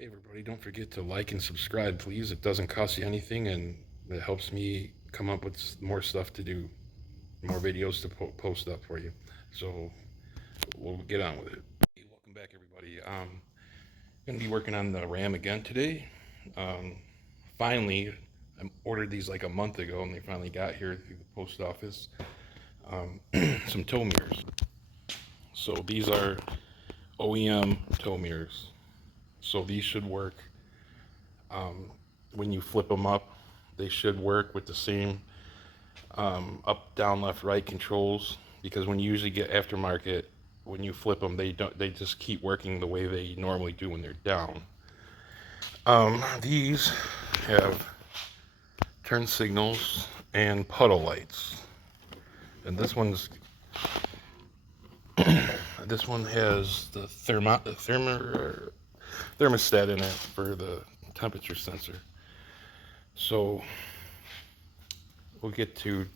Hey everybody, don't forget to like and subscribe, please. It doesn't cost you anything and it helps me come up with more stuff to do, more videos to post up for you. So we'll get on with it. Hey, welcome back everybody. Gonna be working on the RAM again today. Um, Finally, I ordered these like a month ago and they finally got here through the post office. Some tow mirrors. So these are OEM tow mirrors. So these should work. When you flip them up, they should work with the same up, down, left, right controls. Because when you usually get aftermarket, when you flip them, they just keep working the way they normally do when they're down. These have turn signals and puddle lights, and this one has the thermostat in it for the temperature sensor. So we'll get to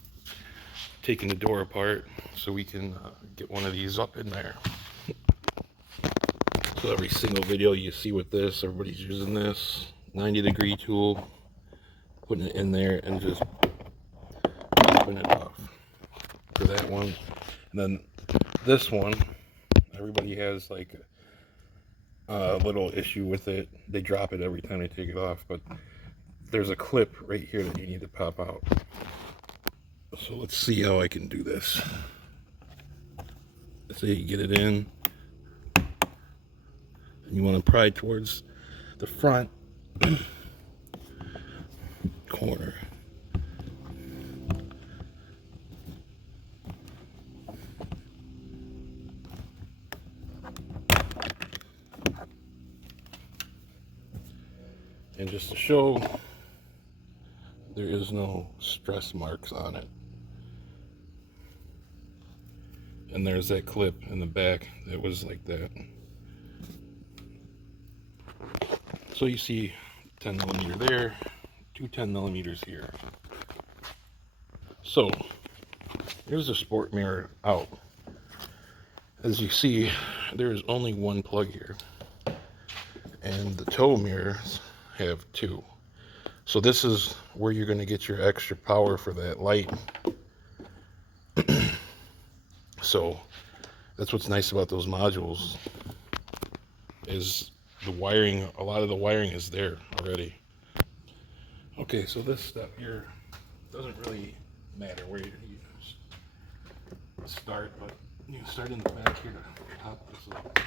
taking the door apart so we can get one of these up in there. So every single video you see with this, everybody's using this 90-degree tool, putting it in there and just popping it off for that one. And then this one, everybody has like a little issue with it. They drop it every time they take it off, but there's a clip right here that you need to pop out. So let's see how I can do this. So you get it in, and you want to pry towards the front corner. And just to show, there is no stress marks on it. And there's that clip in the back that was like that. So you see 10 millimeter there, two 10 millimeters here. So here's the sport mirror out. As you see, there is only one plug here, and the tow mirrors have two. So this is where you're going to get your extra power for that light. So that's what's nice about those modules, is the wiring, a lot of the wiring is there already. Okay, so this step here doesn't really matter where you start, but you can start in the back here to pop this up.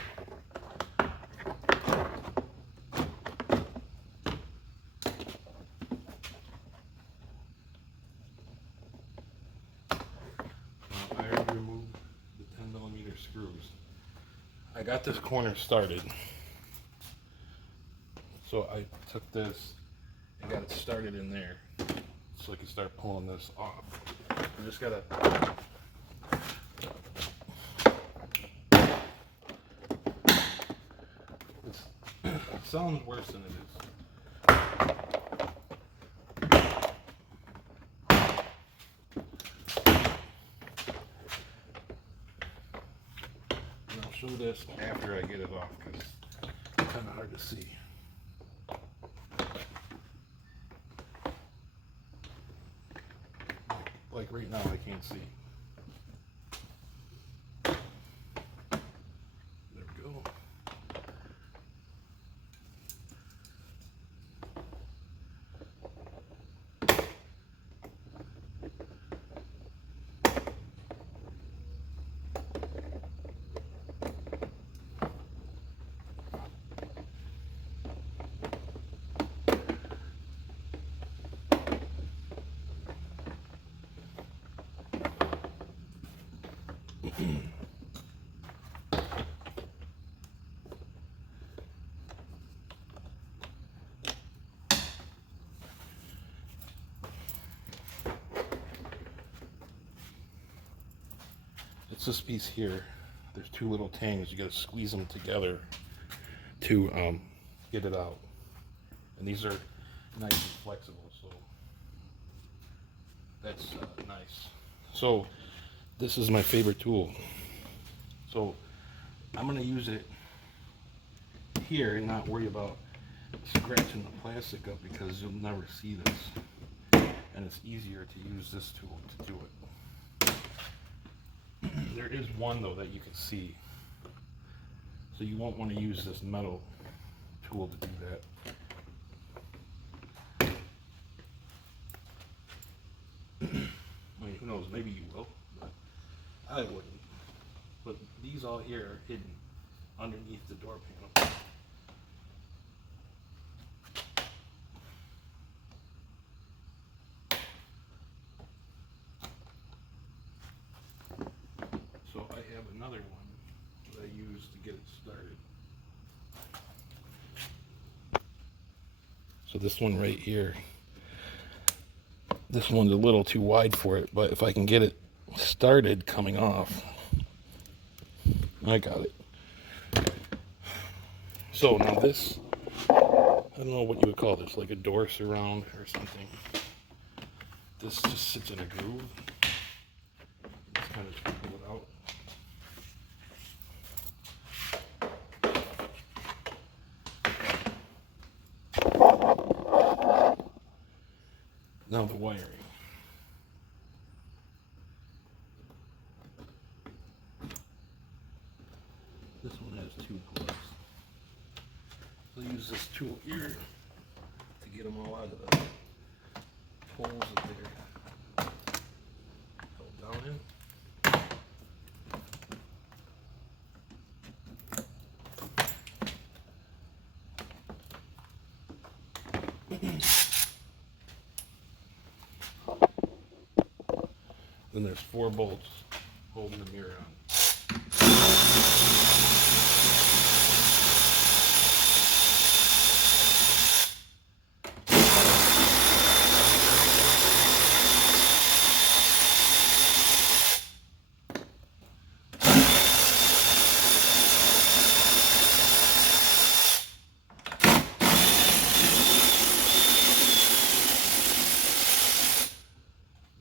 Now, I already removed the 10 millimeter screws. I got this corner started. So I took this and got it started in there so I can start pulling this off. I just gotta it sounds worse than it is. And I'll show this after I get it off because it's kind of hard to see. Like right now I can't see. There we go. It's this piece here. There's two little tangs. You got to squeeze them together to get it out. And these are nice and flexible, so that's nice. So this is my favorite tool. So I'm gonna use it here and not worry about scratching the plastic up because you'll never see this. And it's easier to use this tool to do it. There is one though that you can see. So you won't want to use this metal tool to do that. I mean, who knows, maybe you will, but I wouldn't. But these all here are hidden underneath the door panel. So I have another one that I use to get it started. So this one right here, this one's a little too wide for it, but if I can get it started coming off, I got it. So now this, I don't know what you would call this, like a door surround or something. This just sits in a groove. Just kind of pull it out. Now the wiring. This one has 2 plugs. So I'll use this tool here to get them all out of the holes that they're held down in. Then there's 4 bolts holding the mirror on.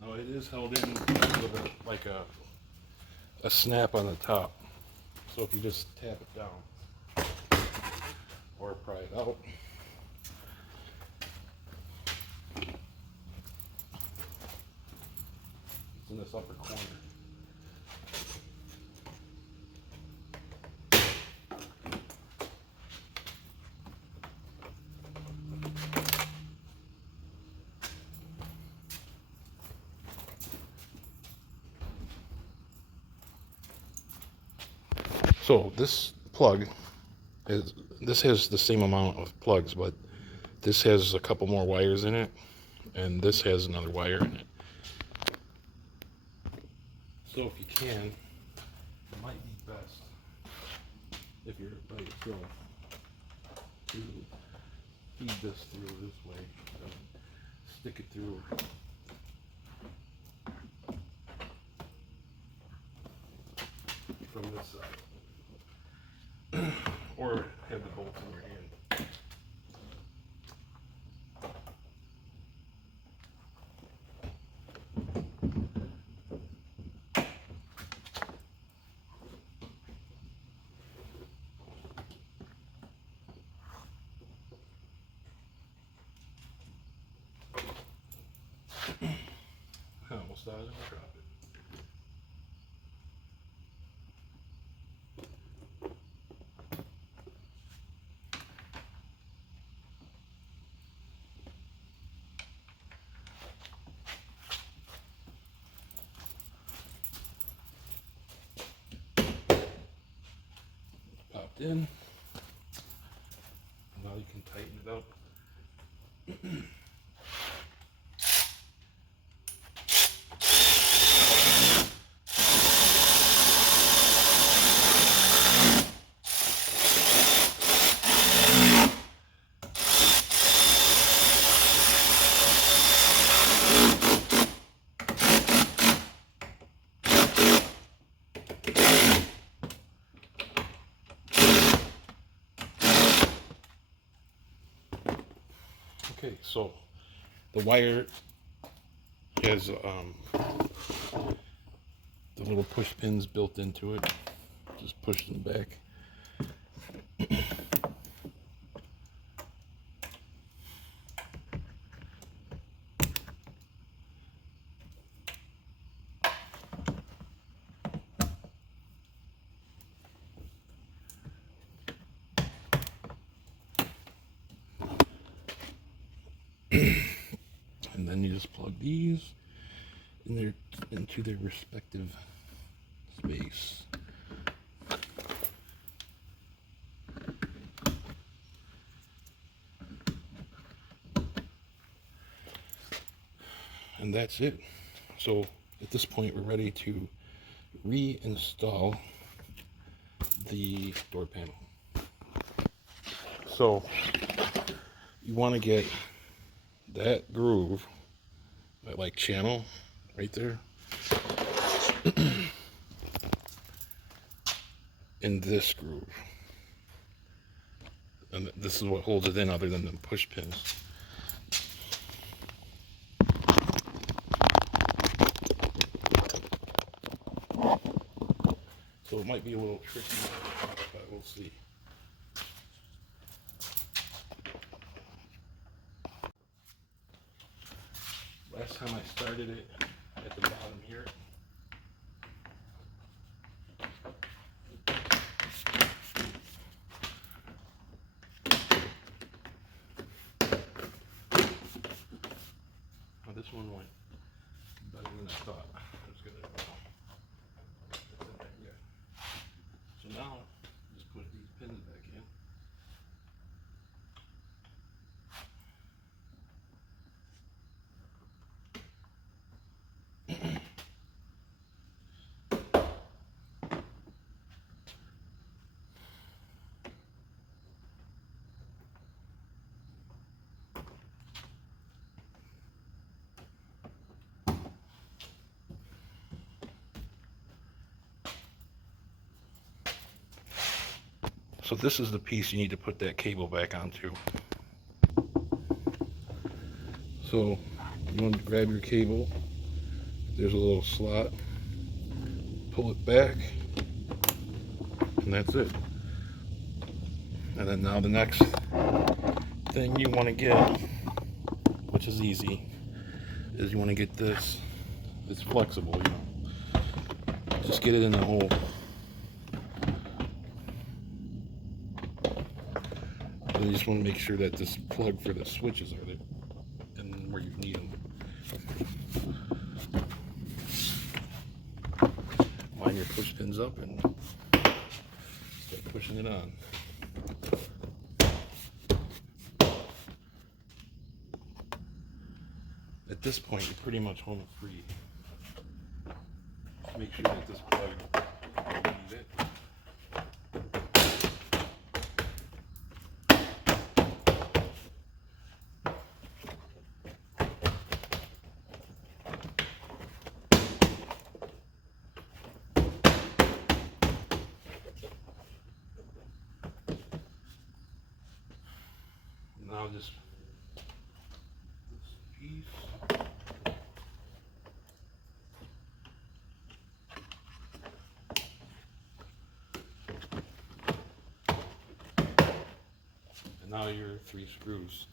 Now it is held in with a snap on the top. So if you just tap it down or pry it out, it's in this upper corner. So this plug this has the same amount of plugs, but this has a couple more wires in it, and this has another wire in it. So if you can, it might be best if you're by yourself to feed this through this way, stick it through. From this side, or have the bolts in your hand. I almost thought I was gonna drop it. Popped in. Now you can tighten it up. Okay, so the wire has the little push pins built into it. Just push them back. just plug these into their respective space. And that's it. So at this point, we're ready to reinstall the door panel. So you want to get that groove, that like channel right there, in this groove. And this is what holds it in other than the push pins. So it might be a little tricky, but we'll see. Last time I started it at the bottom here. Oh, this one went better than I thought it was gonna go. So now, just put these pins back in. So this is the piece you need to put that cable back onto. So you want to grab your cable, there's a little slot, pull it back, and that's it. And then now the next thing you want to get, which is easy, is you want to get this. It's flexible, you know. Just get it in the hole. And you just want to make sure that this plug for the switches are there and where you need them. Line your push pins up and start pushing it on. At this point, you're pretty much home free. Make sure that this plug will need it. Now just this piece. And now your 3 screws.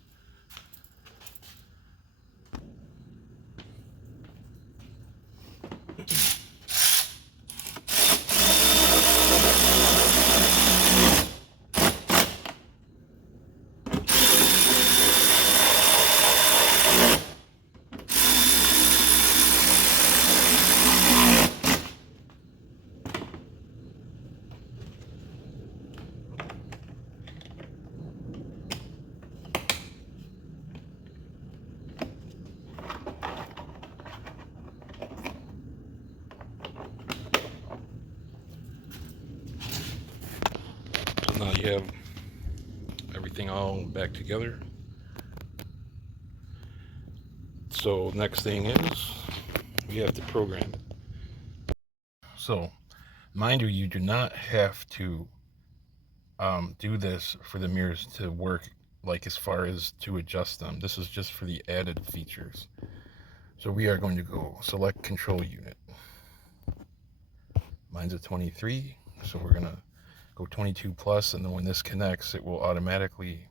Now you have everything all back together. So next thing is we have to program it. So mind you, you do not have to do this for the mirrors to work, like as far as to adjust them. This is just for the added features. So we are going to go select control unit. Mine's a 23, so we're gonna go 22 plus, and then when this connects, it will automatically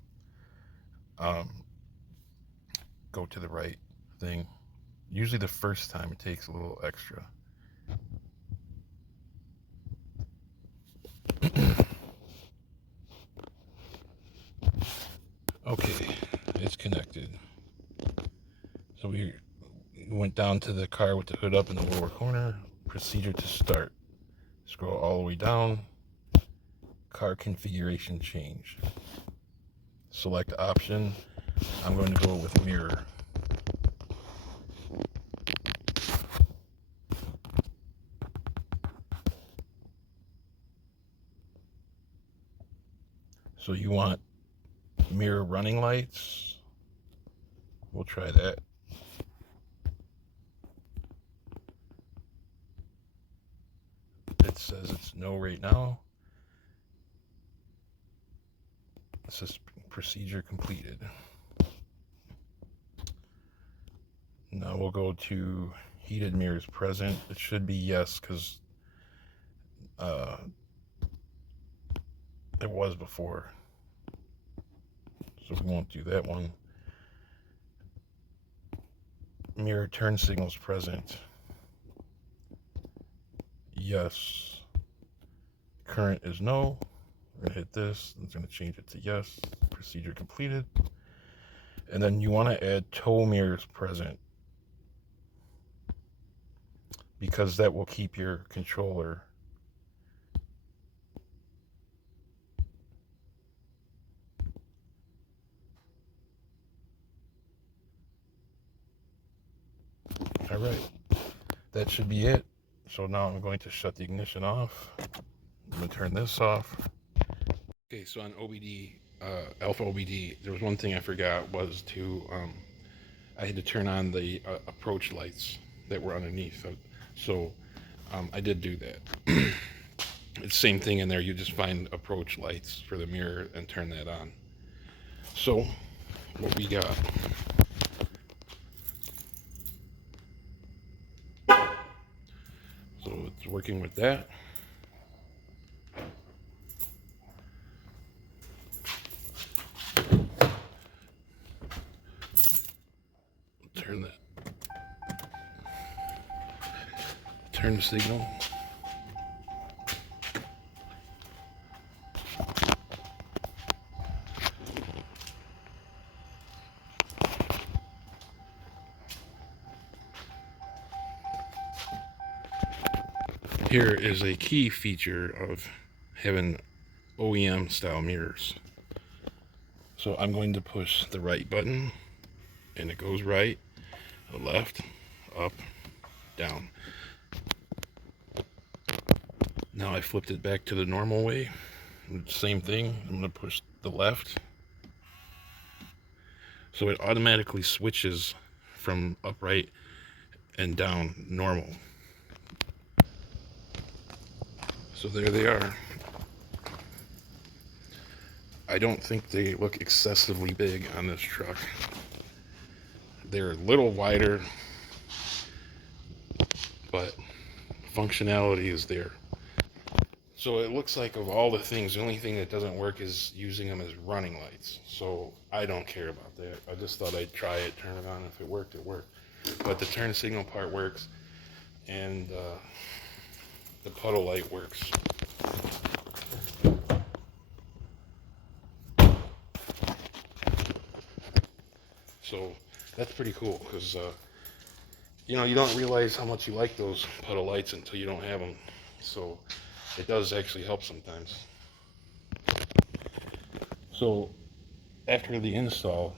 go to the right thing. Usually the first time it takes a little extra. Okay, it's connected. So we went down to the car with the hood up in the lower corner. Procedure to start. Scroll all the way down. Car configuration change. Select option. I'm going to go with mirror. So you want mirror running lights? We'll try that. It says it's no right now. It says procedure completed. Now we'll go to heated mirrors present. It should be yes, because it was before. So we won't do that one. Mirror turn signals present. Yes. Current is no. We're gonna hit this. It's gonna change it to yes. Procedure completed. And then you want to add tow mirrors present, because that will keep your controller all right. That should be it. So now I'm going to shut the ignition off. I'm going to turn this off. Okay, so on OBD, Alpha OBD, there was one thing I forgot was to, I had to turn on the approach lights that were underneath. So I did do that. It's the same thing in there. You just find approach lights for the mirror and turn that on. So what we got. So it's working with that. Turn the signal. Here is a key feature of having OEM style mirrors. So I'm going to push the right button and it goes right, left, up, down. Now I flipped it back to the normal way. Same thing. I'm going to push the left. So it automatically switches from upright and down normal. So there they are. I don't think they look excessively big on this truck. They're a little wider, but functionality is there. So it looks like of all the things, the only thing that doesn't work is using them as running lights. So I don't care about that. I just thought I'd try it, turn it on. If it worked, it worked. But the turn signal part works, and the puddle light works. So that's pretty cool, because you know, you don't realize how much you like those puddle lights until you don't have them. So it does actually help sometimes. So after the install,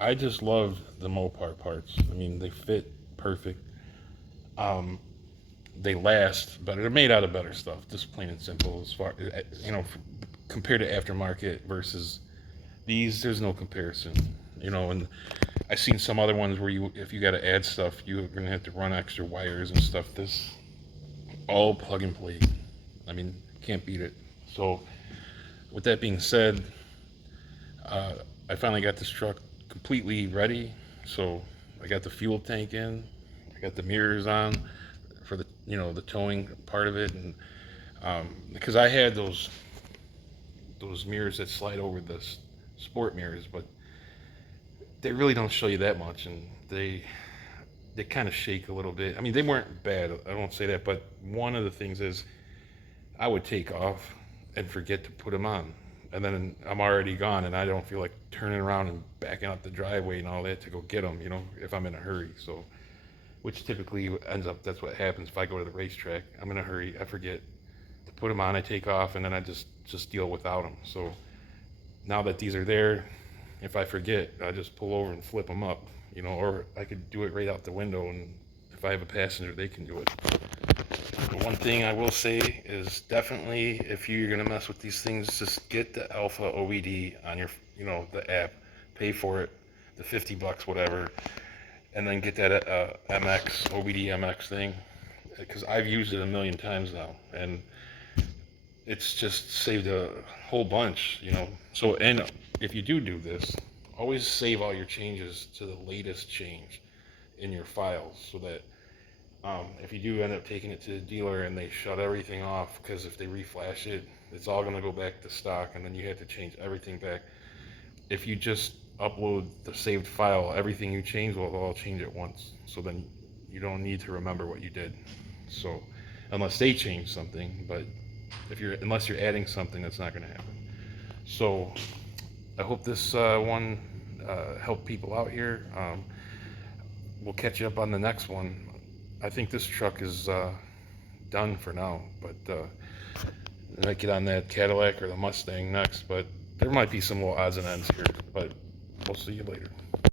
I just love the Mopar parts. I mean, they fit perfect. They last, but they're made out of better stuff, just plain and simple. As far, you know, compared to aftermarket versus these, there's no comparison. You know, and I've seen some other ones where if you got to add stuff, you're gonna have to run extra wires and stuff. This all plug and play. I mean, can't beat it. So with that being said, I finally got this truck completely ready. So I got the fuel tank in, I got the mirrors on for the, you know, the towing part of it, and because I had those mirrors that slide over the sport mirrors, but they really don't show you that much, and they kind of shake a little bit. I mean, they weren't bad, I won't say that, but one of the things is I would take off and forget to put them on, and then I'm already gone, and I don't feel like turning around and backing up the driveway and all that to go get them, you know, if I'm in a hurry. So which typically ends up, that's what happens if I go to the racetrack. I'm in a hurry, I forget to put them on, I take off, and then I just deal without them. So now that these are there, if I forget, I just pull over and flip them up, you know, or I could do it right out the window, and if I have a passenger, they can do it. But one thing I will say is definitely, if you're gonna mess with these things, just get the Alpha OED on your, you know, the app, pay for it, the 50 bucks, whatever, and then get that MX, OBD MX thing, because I've used it a million times now, and it's just saved a whole bunch, you know. So, and if you do this, always save all your changes to the latest change in your files, so that if you do end up taking it to the dealer and they shut everything off, because if they reflash it, it's all going to go back to stock, and then you have to change everything back. If you just upload the saved file, everything you change will all change at once. So then you don't need to remember what you did. So unless they change something, but unless you're adding something, that's not going to happen. So I hope this one helped people out here. We'll catch you up on the next one. I think this truck is done for now, but I might get on that Cadillac or the Mustang next, but there might be some little odds and ends here, but we'll see you later.